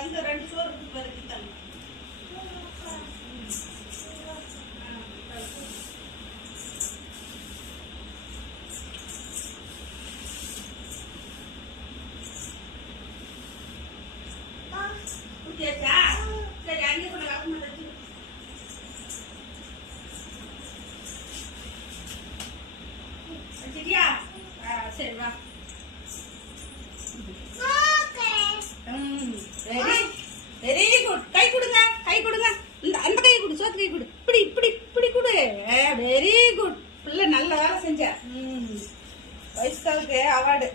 அங்க 2 சோறு இருக்கு பாரு கிட்ட. குட்டியாச்சா? சரி அங்கே கூட வாங்க வச்சு. வச்சிட்டியா? சரி வா. Very good. கை கொடுங்க, கை கொடுங்க. அந்த கை கொடு, சோத்து கை கொடு. இப்படி இப்படி இப்படி கொடு. Very good. பிள்ளை நல்ல வேலை செஞ்ச. வயசுக்காவுக்கு அவார்டு.